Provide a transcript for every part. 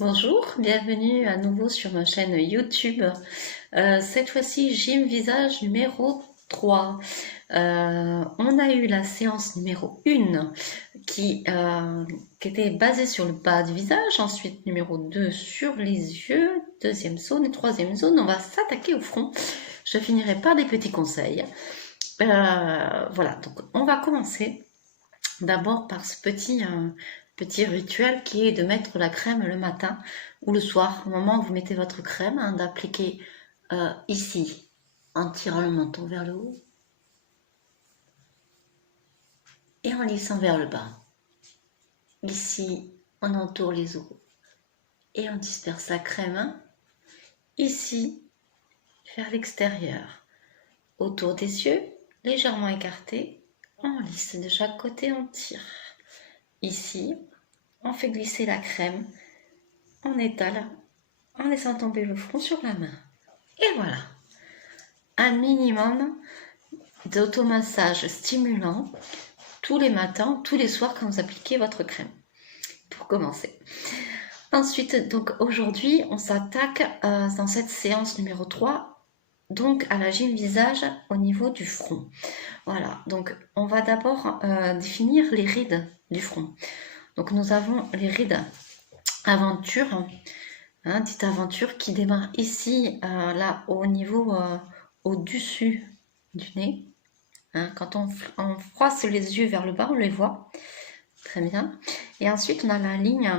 Bonjour, bienvenue à nouveau sur ma chaîne YouTube. Cette fois-ci, gym visage numéro 3. On a eu la séance numéro 1 qui était basée sur le bas du visage, ensuite numéro 2 sur les yeux, deuxième zone et troisième zone, on va s'attaquer au front. Je finirai par des petits conseils. Voilà, donc on va commencer d'abord par ce petit rituel qui est de mettre la crème le matin ou le soir, au moment où vous mettez votre crème, d'appliquer ici en tirant le menton vers le haut et en lissant vers le bas. Ici, on entoure les os et on disperse la crème ici vers l'extérieur, autour des yeux, légèrement écartés, on lisse de chaque côté, on tire. Ici, on fait glisser la crème, on étale en laissant tomber le front sur la main. Et voilà, un minimum d'automassage stimulant tous les matins, tous les soirs quand vous appliquez votre crème, pour commencer. Ensuite, donc aujourd'hui, on s'attaque dans cette séance numéro 3, donc à la gym visage au niveau du front. Voilà, donc on va d'abord définir les rides du front. Donc nous avons les rides aventure, petite aventure qui démarre ici, là au niveau au-dessus du nez. Quand on froisse les yeux vers le bas, on les voit très bien. Et ensuite, on a la ligne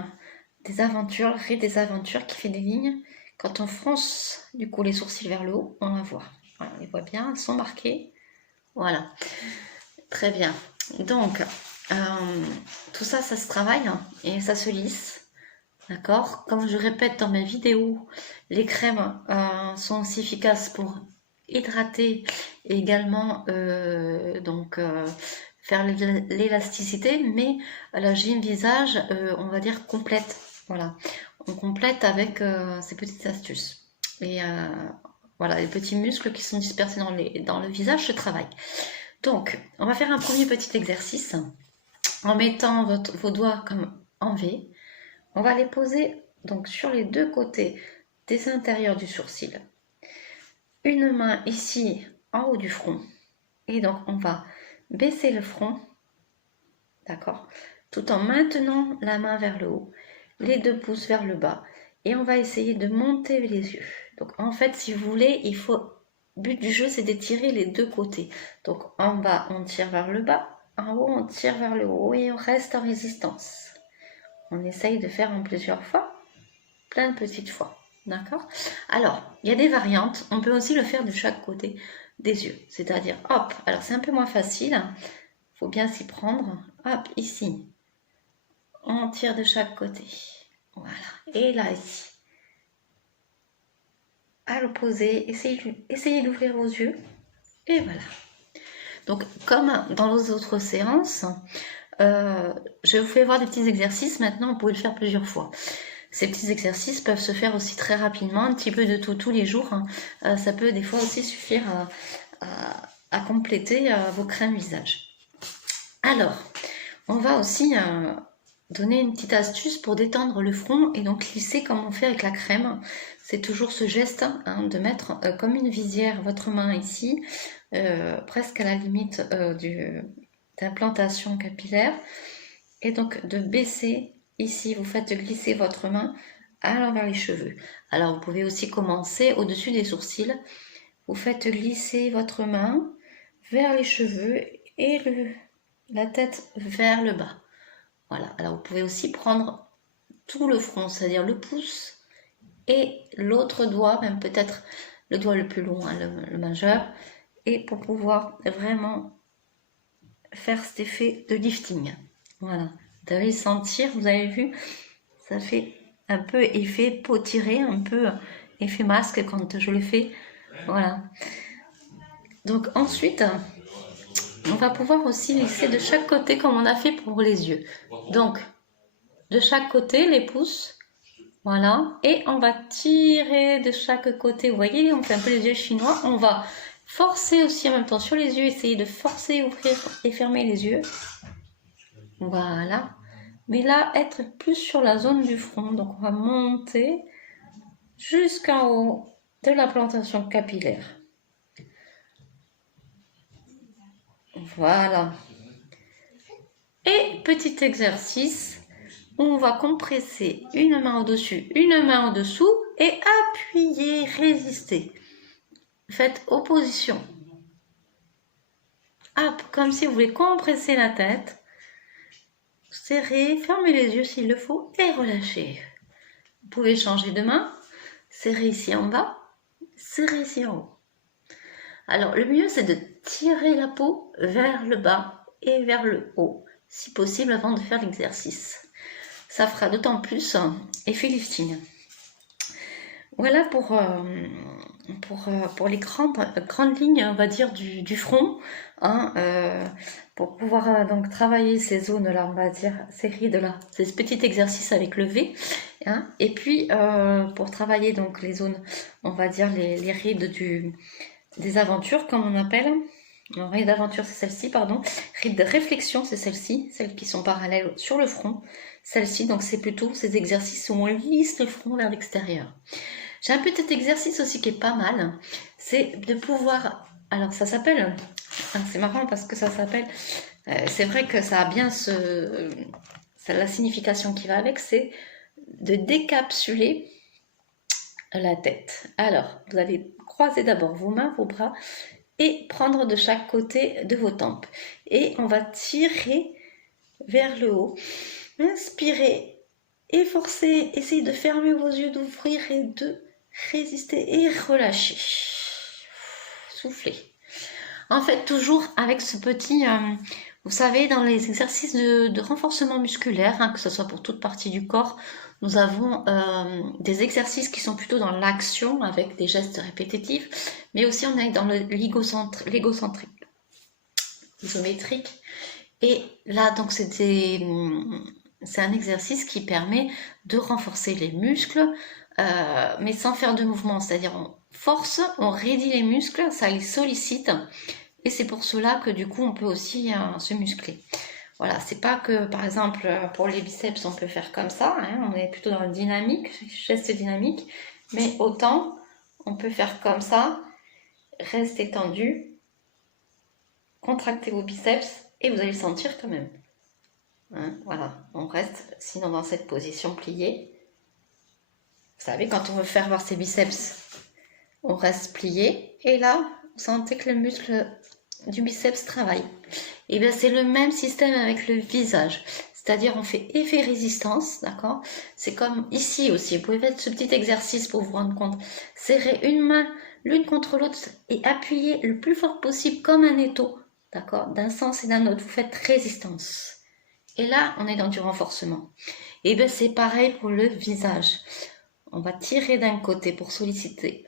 des aventures, ride des aventures qui fait des lignes. Quand on fronce du coup les sourcils vers le haut, on la voit. Voilà, on les voit bien, elles sont marquées. Voilà, très bien. Donc, tout ça, ça se travaille et ça se lisse. D'accord. Comme je répète dans mes vidéos, les crèmes sont aussi efficaces pour hydrater et également faire l'élasticité, mais la gym visage, on va dire complète. Voilà, on complète avec ces petites astuces. Et voilà, les petits muscles qui sont dispersés dans le visage se travaillent. Donc, on va faire un premier petit exercice en mettant vos doigts comme en V. On va les poser donc sur les deux côtés des intérieurs du sourcil. Une main ici en haut du front. Et donc on va baisser le front, d'accord, tout en maintenant la main vers le haut, les deux pouces vers le bas. Et on va essayer de monter les yeux. Donc en fait, si vous voulez, le but du jeu, c'est d'étirer les deux côtés. Donc en bas, on tire vers le bas. En haut, on tire vers le haut et on reste en résistance. On essaye de faire en plusieurs fois, plein de petites fois, d'accord? Alors, il y a des variantes, on peut aussi le faire de chaque côté des yeux, c'est-à-dire, hop, alors c'est un peu moins facile, il faut bien s'y prendre, hop, ici, on tire de chaque côté, voilà, et là, ici, à l'opposé, essayez d'ouvrir vos yeux, et voilà. Donc, comme dans les autres séances, je vous fais voir des petits exercices, maintenant vous pouvez le faire plusieurs fois. Ces petits exercices peuvent se faire aussi très rapidement, un petit peu de tout tous les jours. Ça peut des fois aussi suffire à compléter vos crèmes visage. Alors, on va aussi donner une petite astuce pour détendre le front et donc lisser comme on fait avec la crème. C'est toujours ce geste de mettre comme une visière votre main ici, presque à la limite d'implantation capillaire, et donc de baisser. Ici, vous faites glisser votre main allant vers les cheveux. Alors, vous pouvez aussi commencer au-dessus des sourcils. Vous faites glisser votre main vers les cheveux et la tête vers le bas. Voilà. Alors, vous pouvez aussi prendre tout le front, c'est-à-dire le pouce et l'autre doigt, même peut-être le doigt le plus long, le majeur, et pour pouvoir vraiment faire cet effet de lifting. Voilà. Vous allez sentir, vous avez vu, ça fait un peu effet peau tirée, un peu effet masque quand je le fais. Voilà. Donc ensuite, on va pouvoir aussi lisser de chaque côté comme on a fait pour les yeux. Donc, de chaque côté, les pouces, voilà. Et on va tirer de chaque côté. Vous voyez, on fait un peu les yeux chinois. On va forcer aussi en même temps sur les yeux, essayer de forcer, ouvrir et fermer les yeux. Voilà, mais là, être plus sur la zone du front. Donc, on va monter jusqu'en haut de la plantation capillaire. Voilà. Et petit exercice, on va compresser une main au-dessus, une main au-dessous et appuyer, résister. Faites opposition. Hop, comme si vous voulez compresser la tête. Serrez, fermez les yeux s'il le faut et relâchez. Vous pouvez changer de main. Serrez ici en bas, serrez ici en haut. Alors, le mieux, c'est de tirer la peau vers le bas et vers le haut, si possible, avant de faire l'exercice. Ça fera d'autant plus effet lifting. Voilà pour les grandes lignes, on va dire, du front. Hein, pour pouvoir donc travailler ces zones-là, on va dire, ces rides-là, ces petits exercices avec le V. Hein, et puis, pour travailler donc les zones, on va dire, les rides des aventures, comme on appelle. Non, rides d'aventure, c'est celle-ci, pardon. Rides de réflexion, c'est celle-ci, celles qui sont parallèles sur le front. Celle-ci, donc c'est plutôt ces exercices où on lisse le front vers l'extérieur. J'ai un petit exercice aussi qui est pas mal, c'est de pouvoir, alors ça s'appelle, c'est marrant parce que ça s'appelle, c'est vrai que ça a bien la signification qui va avec, c'est de décapsuler la tête. Alors, vous allez croiser d'abord vos mains, vos bras, et prendre de chaque côté de vos tempes. Et on va tirer vers le haut. Inspirez et forcez, essayez de fermer vos yeux, d'ouvrir et de résister et relâcher. Soufflez. En fait, toujours avec ce petit, vous savez, dans les exercices de renforcement musculaire, hein, que ce soit pour toute partie du corps, nous avons des exercices qui sont plutôt dans l'action avec des gestes répétitifs, mais aussi on est dans l'égocentrique, isométrique. Et là, donc, c'est un exercice qui permet de renforcer les muscles, mais sans faire de mouvement. C'est-à-dire, on force, on raidit les muscles, ça les sollicite. Et c'est pour cela que du coup, on peut aussi se muscler. Voilà, c'est pas que, par exemple, pour les biceps, on peut faire comme ça. Hein, on est plutôt dans le dynamique, geste dynamique. Mais autant, on peut faire comme ça, restez tendu, contractez vos biceps et vous allez le sentir quand même. Hein, voilà, on reste sinon dans cette position pliée. Vous savez, quand on veut faire voir ses biceps, on reste plié. Et là, vous sentez que le muscle du biceps travaille. Et bien c'est le même système avec le visage. C'est-à-dire on fait effet résistance, d'accord? C'est comme ici aussi, vous pouvez faire ce petit exercice pour vous rendre compte. Serrez une main l'une contre l'autre et appuyez le plus fort possible comme un étau, d'accord? D'un sens et d'un autre, vous faites résistance. Et là, on est dans du renforcement. Et bien c'est pareil pour le visage. On va tirer d'un côté pour solliciter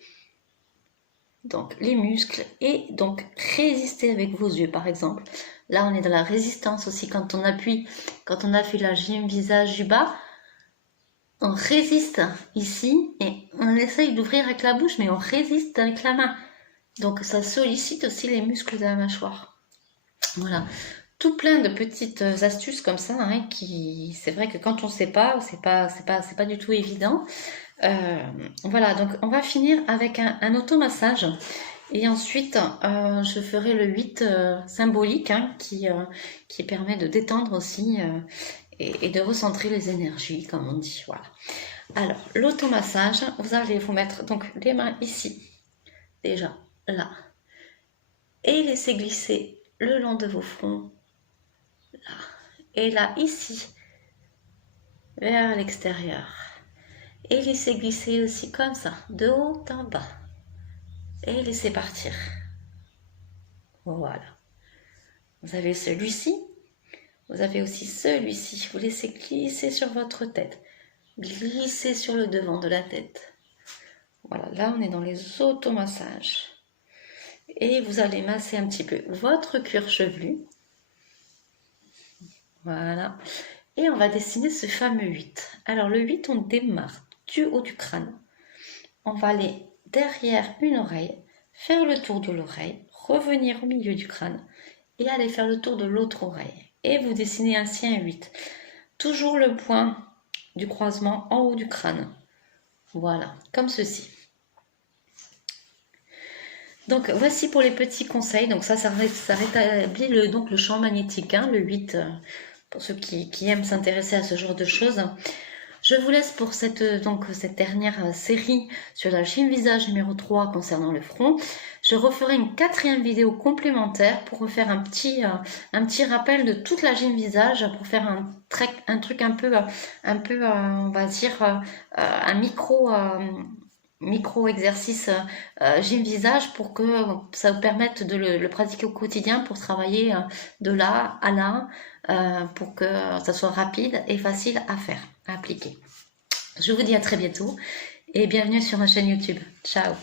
donc les muscles et donc résister avec vos yeux par exemple. Là on est dans la résistance aussi quand on appuie, quand on a fait la gym visage du bas, on résiste ici et on essaye d'ouvrir avec la bouche mais on résiste avec la main. Donc ça sollicite aussi les muscles de la mâchoire. Voilà. Tout plein de petites astuces comme ça, hein, qui c'est vrai que quand on ne sait pas, c'est pas du tout évident. Voilà, donc on va finir avec un automassage et ensuite je ferai le 8 symbolique, hein, qui permet de détendre aussi et de recentrer les énergies, comme on dit. Voilà. Alors, l'automassage, vous allez vous mettre donc les mains ici, déjà là, et laisser glisser le long de vos fronts, là, et là, ici, vers l'extérieur. Et laissez glisser aussi comme ça, de haut en bas. Et laissez partir. Voilà. Vous avez celui-ci. Vous avez aussi celui-ci. Vous laissez glisser sur votre tête. Glisser sur le devant de la tête. Voilà, là on est dans les automassages. Et vous allez masser un petit peu votre cuir chevelu. Voilà. Et on va dessiner ce fameux 8. Alors le 8, on démarre du haut du crâne. On va aller derrière une oreille, faire le tour de l'oreille, revenir au milieu du crâne et aller faire le tour de l'autre oreille. Et vous dessinez ainsi un 8. toujours le point du croisement en haut du crâne. Voilà, comme ceci. Donc voici pour les petits conseils. Donc ça rétablit le champ magnétique, hein, le 8, pour ceux qui aiment s'intéresser à ce genre de choses. Je vous laisse pour cette dernière série sur la gym visage numéro 3 concernant le front. Je referai une 4e vidéo complémentaire pour refaire un petit rappel de toute la gym visage, pour faire un truc un peu on va dire, un micro exercice gym visage, pour que ça vous permette de le pratiquer au quotidien, pour travailler de là à là, pour que ça soit rapide et facile à faire, à appliquer. Je vous dis à très bientôt et bienvenue sur ma chaîne YouTube. Ciao!